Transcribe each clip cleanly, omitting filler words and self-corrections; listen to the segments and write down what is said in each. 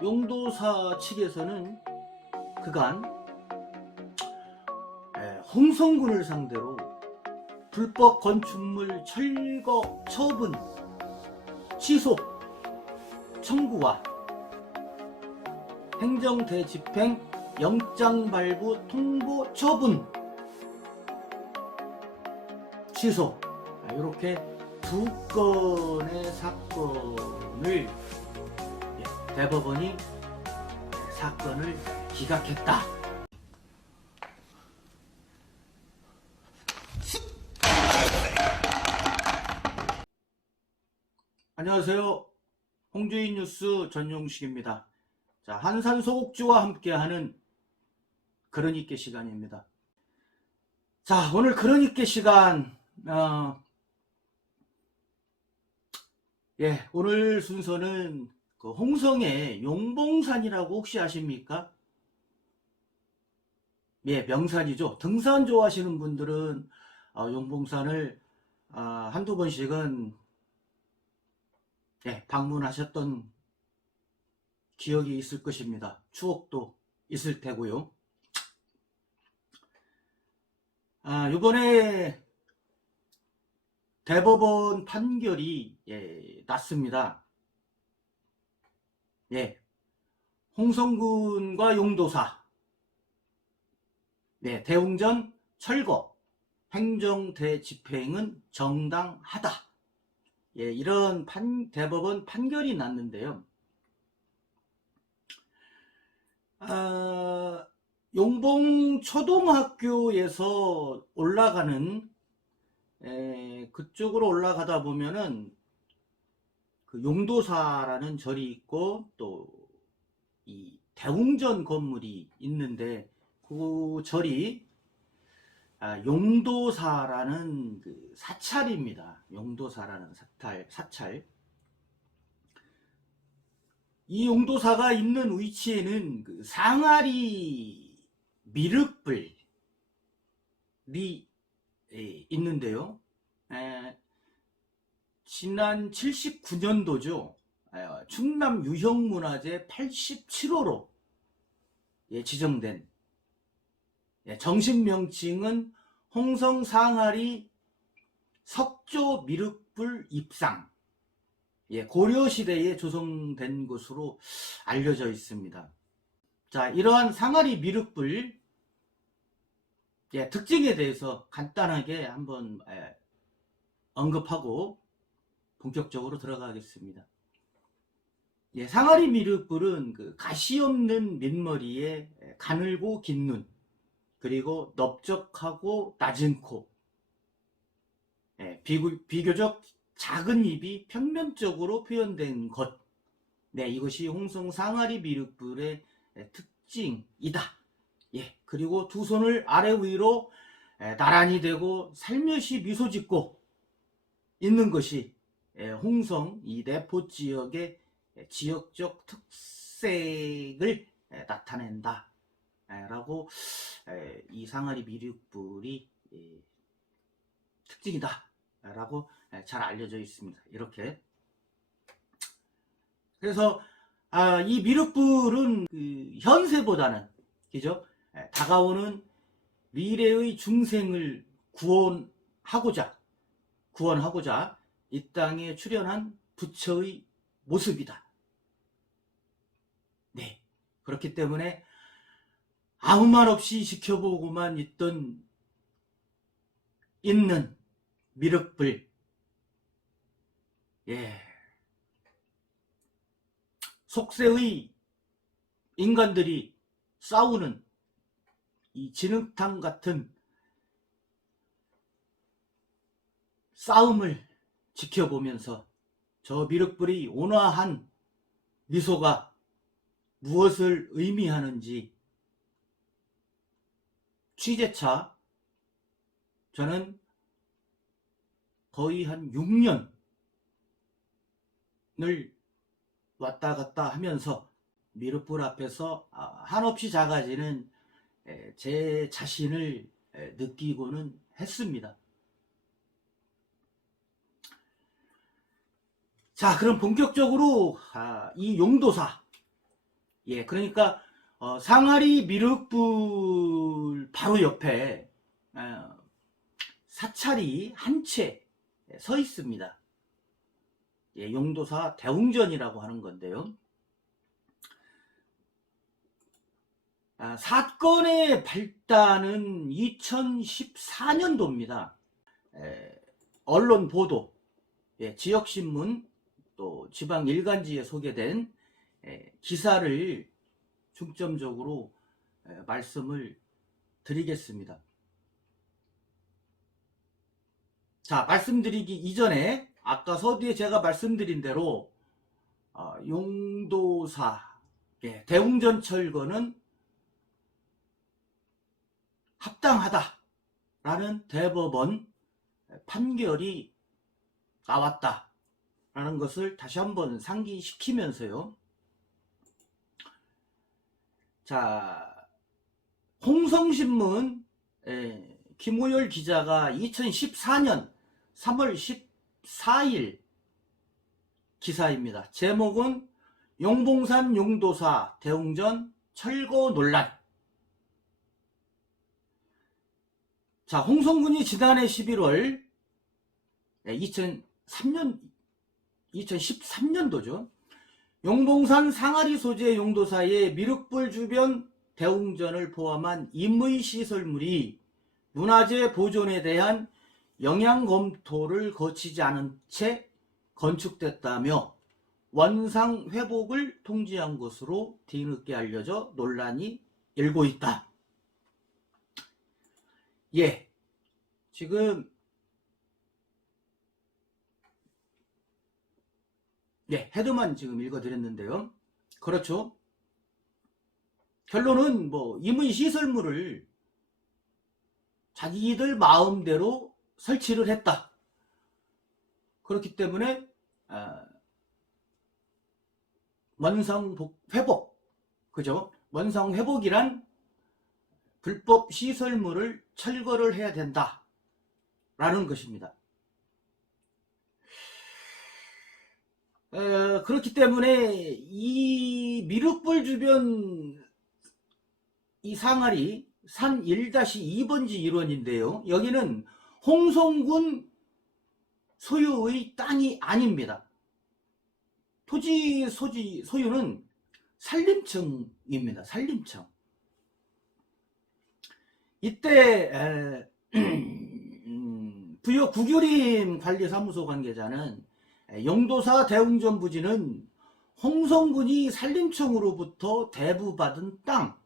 용도사 측에서는 그간 홍성군을 상대로 불법 건축물 철거 처분 취소 청구와 행정대집행 영장 발부 통보 처분 취소, 이렇게 두 건의 사건을 대법원이 사건을 기각했다. 안녕하세요. 홍주인 뉴스 전용식입니다. 자, 한산 소곡주와 함께하는 그러니께 시간입니다. 자, 오늘 그러니께 시간 오늘 순서는 그 홍성의 용봉산이라고 혹시 아십니까? 명산이죠. 등산 좋아하시는 분들은 용봉산을 한두 번씩은 방문하셨던 기억이 있을 것입니다. 추억도 있을 테고요. 이번에 대법원 판결이 났습니다. 홍성군과 용도사 대웅전 철거 행정대집행은 정당하다. 이런 대법원 판결이 났는데요. 용봉초등학교에서 올라가는 그쪽으로 올라가다 보면은 그 용도사라는 절이 있고 또 이 대웅전 건물이 있는데 그 절이 용도사라는 그 사찰입니다. 용도사라는 사찰. 이 용도사가 있는 위치에는 그 상아리 미륵불이 있는데요. 지난 79년도죠. 충남 유형문화재 87호로 지정된 정식 명칭은 홍성 상아리 석조 미륵불 입상, 고려시대에 조성된 것으로 알려져 있습니다. 자, 이러한 상아리 미륵불 특징에 대해서 간단하게 한번 언급하고 본격적으로 들어가겠습니다. 상아리 미륵불은 그 가시 없는 민머리에 가늘고 긴 눈, 그리고 넓적하고 낮은 코, 비교적 작은 입이 평면적으로 표현된 것, 이것이 홍성 상아리 미륵불의 특징이다. 그리고 두 손을 아래 위로 나란히 대고 살며시 미소 짓고 있는 것이 홍성 이 내포 지역의 지역적 특색을 나타낸다 라고 이 상아리 미륵불이 특징이다 라고 잘 알려져 있습니다. 이렇게. 그래서 이 미륵불은 그 현세보다는 그죠? 다가오는 미래의 중생을 구원하고자 이 땅에 출현한 부처의 모습이다. 그렇기 때문에 아무 말 없이 지켜보고만 있는 미륵불, 속세의 인간들이 싸우는 이 진흙탕 같은 싸움을 지켜보면서 저 미륵불이 온화한 미소가 무엇을 의미하는지 취재차 저는 거의 한 6년을 왔다 갔다 하면서 미륵불 앞에서 한없이 작아지는 제 자신을 느끼고는 했습니다. 자, 그럼 본격적으로 이 용도사 예, 그러니까 상하리 미륵불 바로 옆에 사찰이 한 채 서 있습니다. 예, 용도사 대웅전이라고 하는 건데요. 사건의 발단은 2014년도입니다. 언론 보도, 예, 지역신문 또 지방 일간지에 소개된 기사를 중점적으로 말씀을 드리겠습니다. 자, 말씀드리기 이전에 아까 서두에 제가 말씀드린 대로 용도사, 예, 대웅전 철거는 합당하다라는 대법원 판결이 나왔다라는 것을 다시 한번 상기시키면서요. 자, 홍성신문 김호열 기자가 2014년 3월 14일 기사입니다. 제목은 용봉산 용도사 대웅전 철거 논란. 자, 홍성군이 지난해 11월 2013년도죠. 용봉산 상하리 소재 용도사의 미륵불 주변 대웅전을 포함한 임의시설물이 문화재 보존에 대한 영향 검토를 거치지 않은 채 건축됐다며 원상 회복을 통지한 것으로 뒤늦게 알려져 논란이 일고 있다. 예, 지금 헤드만 지금 읽어드렸는데요. 그렇죠. 결론은 임의시설물을 자기들 마음대로 설치를 했다. 그렇기 때문에 원상 회복, 그죠? 원상 회복이란 불법 시설물을 철거를 해야 된다 라는 것입니다. 그렇기 때문에 이 미륵불 주변 이 상하리 산 1-2번지 일원인데요. 여기는 홍성군 소유의 땅이 아닙니다. 토지 소유는 산림청입니다. 산림청. 이때 부여 구교림 관리사무소 관계자는 용도사 대웅전 부지는 홍성군이 산림청으로부터 대부받은 땅,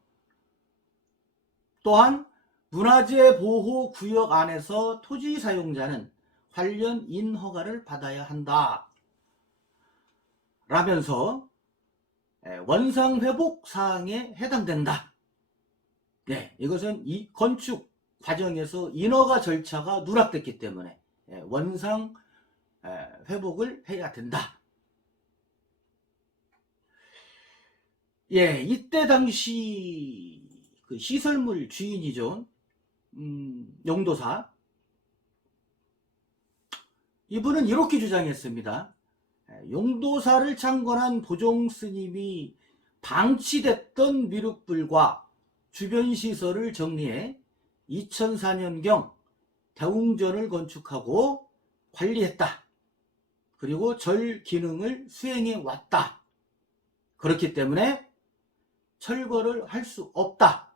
또한 문화재 보호 구역 안에서 토지 사용자는 관련 인허가를 받아야 한다 라면서 원상 회복 사항에 해당된다. 네, 이것은 이 건축 과정에서 인허가 절차가 누락됐기 때문에 원상 회복을 해야 된다. 예, 이때 당시 그 시설물 주인이죠. 용도사. 이분은 이렇게 주장했습니다. 용도사를 창건한 보종 스님이 방치됐던 미륵불과 주변 시설을 정리해 2004년경 대웅전을 건축하고 관리했다. 그리고 절 기능을 수행해 왔다. 그렇기 때문에 철거를 할 수 없다.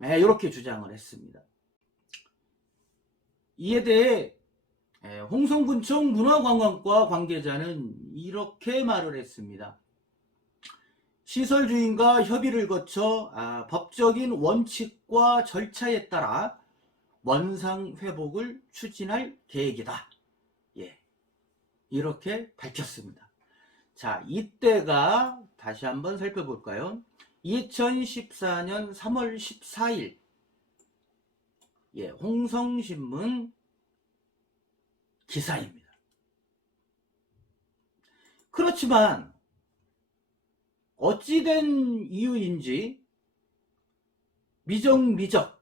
이렇게 주장을 했습니다. 이에 대해 홍성군청 문화관광과 관계자는 이렇게 말을 했습니다. 시설 주인과 협의를 거쳐 법적인 원칙과 절차에 따라 원상 회복을 추진할 계획이다. 예, 이렇게 밝혔습니다. 자, 이때가 다시 한번 살펴볼까요? 2014년 3월 14일 예, 홍성신문 기사입니다. 그렇지만 어찌된 이유인지 미적미적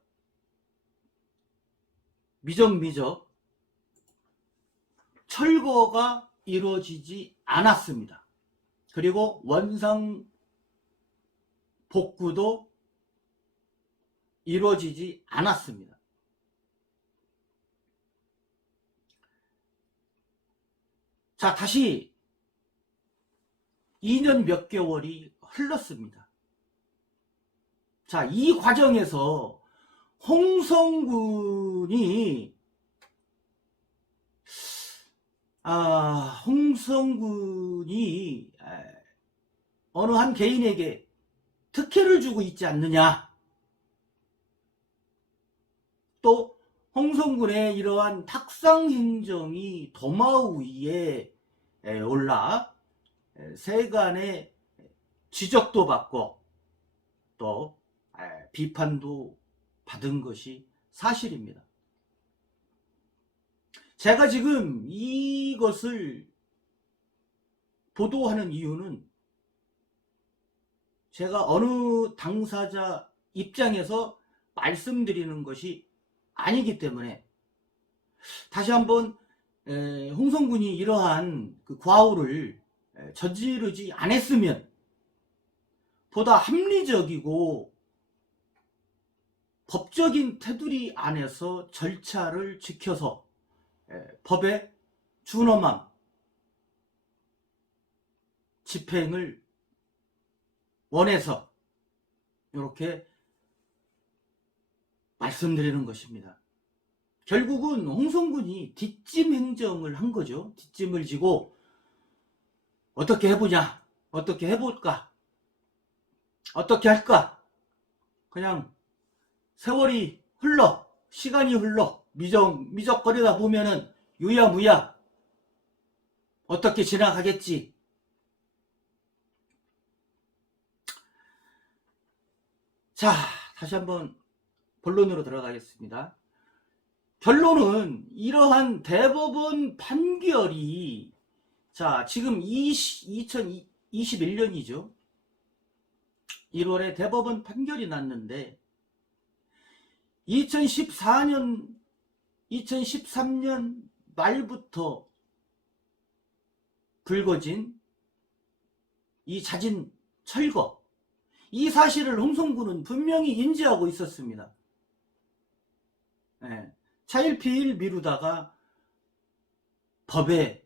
철거가 이루어지지 않았습니다. 그리고 원상 복구도 이루어지지 않았습니다. 자, 다시 2년 몇 개월이 흘렀습니다. 자, 이 과정에서 홍성군이 어느 한 개인에게 특혜를 주고 있지 않느냐. 또 홍성군의 이러한 탁상 행정이 도마 위에 올라 세간의 지적도 받고 또 비판도 받은 것이 사실입니다. 제가 지금 이것을 보도하는 이유는 제가 어느 당사자 입장에서 말씀드리는 것이 아니기 때문에 다시 한번 홍성군이 이러한 그 과오를 저지르지 않았으면 보다 합리적이고 법적인 테두리 안에서 절차를 지켜서 법에 준엄한 집행을 원해서 이렇게 말씀드리는 것입니다. 결국은 홍성군이 뒷짐 행정을 한 거죠. 뒷짐을 지고 어떻게 해보냐, 어떻게 해볼까, 어떻게 할까, 그냥 세월이 흘러, 시간이 흘러 미적거리다 보면은 유야무야 어떻게 지나가겠지. 자, 다시 한번 본론으로 들어가겠습니다. 결론은 이러한 대법원 판결이 자, 지금 2021년이죠. 1월에 대법원 판결이 났는데 2013년 말부터 불거진 이 자진 철거, 이 사실을 홍성군은 분명히 인지하고 있었습니다. 차일피일 미루다가 법에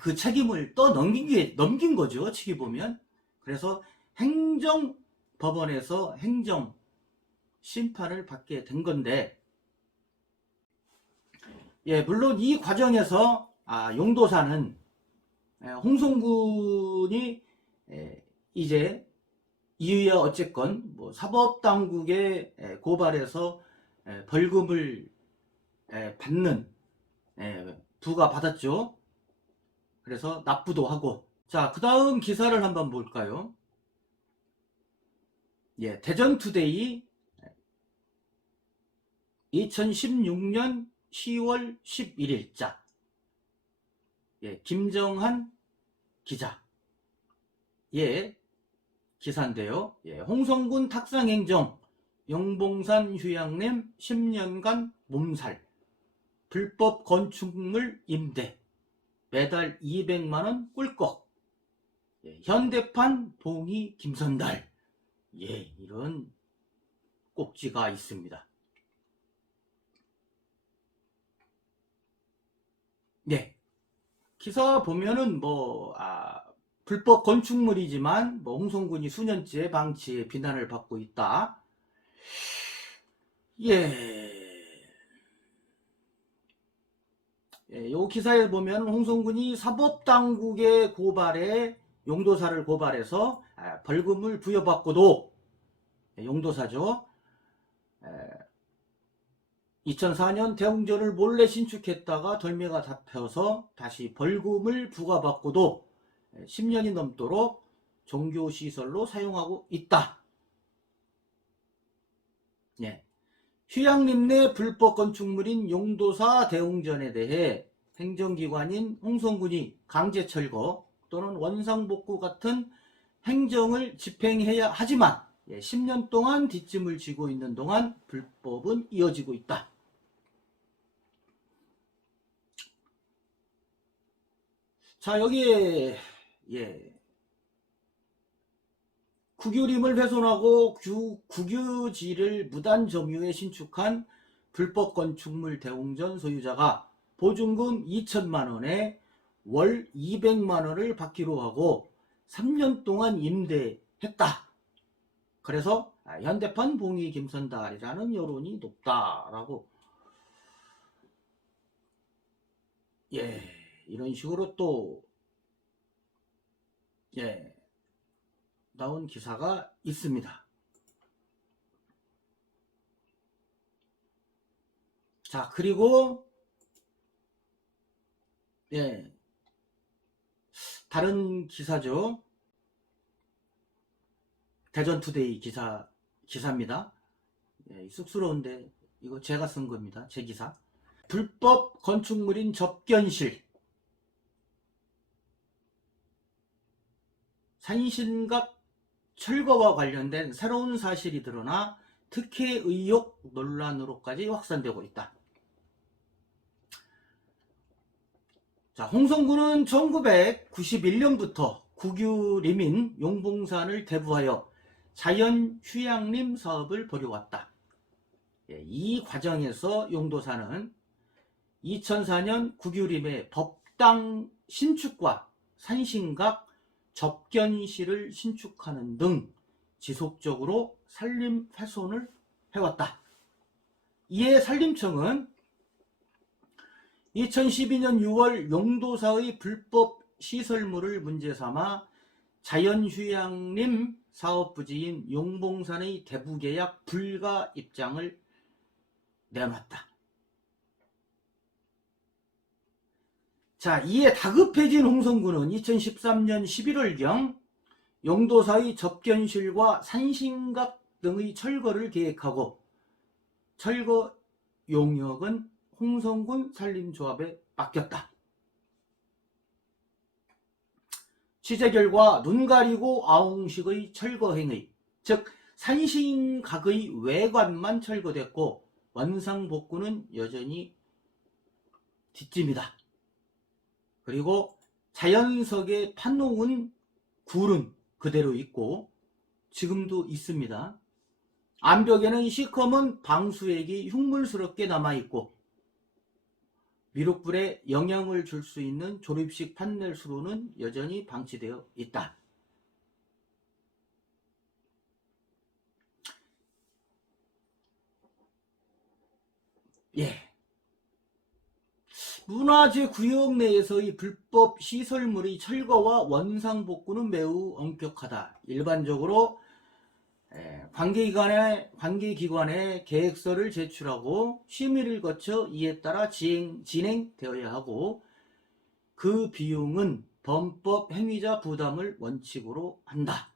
그 책임을 또 넘긴 거죠. 어찌 보면. 그래서 행정법원에서 행정 심판을 받게 된 건데, 물론 이 과정에서 용도사는 홍성군이 이제 이유야 어쨌건 뭐 사법당국에 고발해서 벌금을 받는 부과받았죠. 그래서 납부도 하고. 자, 그 다음 기사를 한번 볼까요? 대전투데이 2016년 10월 11일자 김정한 기자 기사인데요. 홍성군 탁상행정, 영봉산 휴양림 10년간 몸살, 불법 건축물 임대, 매달 200만원 꿀꺽, 현대판 봉이 김선달. 이런 꼭지가 있습니다. 기사 보면은 불법 건축물이지만 홍성군이 수년째 방치에 비난을 받고 있다. 요 기사에 보면 홍성군이 사법당국의 고발에 용도사를 고발해서 벌금을 부여받고도, 용도사죠, 2004년 대웅전을 몰래 신축했다가 덜미가 잡혀서 다시 벌금을 부과받고도 10년이 넘도록 종교시설로 사용하고 있다. 휴양림 내 불법 건축물인 용도사 대웅전에 대해 행정기관인 홍성군이 강제철거 또는 원상복구 같은 행정을 집행해야 하지만 10년 동안 뒷짐을 지고 있는 동안 불법은 이어지고 있다. 자, 여기에 국유림을 훼손하고 국유지를 무단 점유해 신축한 불법 건축물 대웅전 소유자가 보증금 2천만원에 월 200만원을 받기로 하고 3년 동안 임대했다. 그래서 현대판 봉이 김선달이라는 여론이 높다라고 이런 식으로 또 나온 기사가 있습니다. 자, 그리고 다른 기사죠. 대전투데이 기사입니다. 쑥스러운데 이거 제가 쓴 겁니다. 제 기사. 불법 건축물인 접견실, 산신각 철거와 관련된 새로운 사실이 드러나 특혜 의혹 논란으로까지 확산되고 있다. 자, 홍성군은 1991년부터 국유림인 용봉산을 대부하여 자연휴양림 사업을 벌여왔다. 이 과정에서 용도사는 2004년 국유림의 법당 신축과 산신각 접견실을 신축하는 등 지속적으로 산림 훼손을 해왔다. 이에 산림청은 2012년 6월 용도사의 불법 시설물을 문제 삼아 자연휴양림 사업부지인 용봉산의 대부계약 불가 입장을 내놨다. 자, 이에 다급해진 홍성군은 2013년 11월경 용도사의 접견실과 산신각 등의 철거를 계획하고 철거 용역은 홍성군 산림조합에 맡겼다. 취재 결과 눈 가리고 아웅식의 철거 행위, 즉 산신각의 외관만 철거됐고 원상복구는 여전히 뒷짐이다. 그리고 자연석에 판놓은 굴은 그대로 있고 지금도 있습니다. 암벽에는 시커먼 방수액이 흉물스럽게 남아있고 미륵불에 영향을 줄 수 있는 조립식 판넬 수로는 여전히 방치되어 있다. 문화재 구역 내에서의 불법 시설물의 철거와 원상복구는 매우 엄격하다. 일반적으로 관계기관에 계획서를 제출하고 심의를 거쳐 이에 따라 진행되어야 하고 그 비용은 범법 행위자 부담을 원칙으로 한다.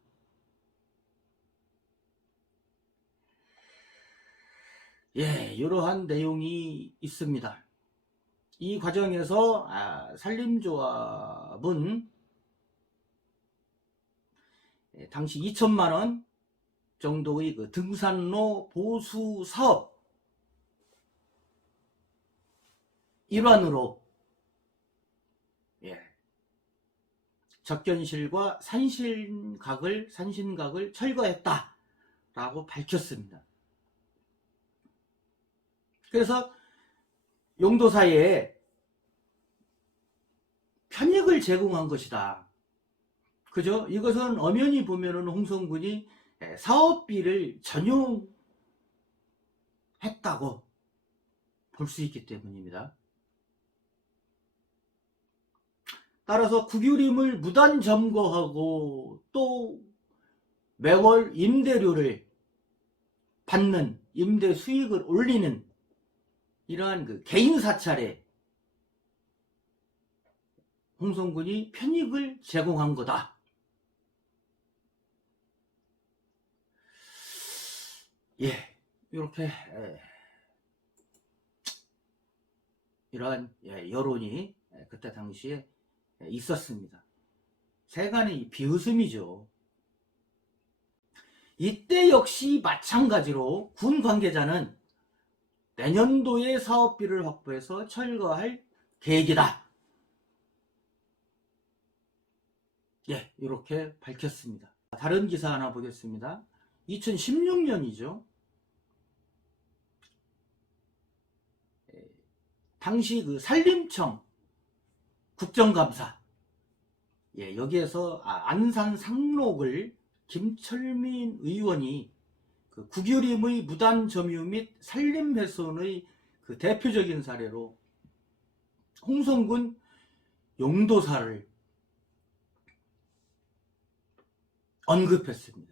이러한 내용이 있습니다. 이 과정에서 산림조합은 당시 2천만원 정도의 그 등산로 보수 사업 일환으로 접견실과 산신각을 철거했다라고 밝혔습니다. 그래서 용도사에 편익을 제공한 것이다. 그죠? 이것은 엄연히 보면은 홍성군이 사업비를 전용했다고 볼 수 있기 때문입니다. 따라서 국유림을 무단 점거하고 또 매월 임대료를 받는 임대 수익을 올리는 이러한 그 개인 사찰에 홍성군이 편익을 제공한 거다. 이렇게 이러한 여론이 그때 당시에 있었습니다. 세간의 비웃음이죠. 이때 역시 마찬가지로 군 관계자는 내년도에 사업비를 확보해서 철거할 계획이다. 예, 이렇게 밝혔습니다. 다른 기사 하나 보겠습니다. 2016년이죠. 당시 그 산림청 국정감사, 예, 여기에서 안산 상록을 김철민 의원이 그 국유림의 무단 점유 및 산림훼손의 그 대표적인 사례로 홍성군 용도사를 언급했습니다.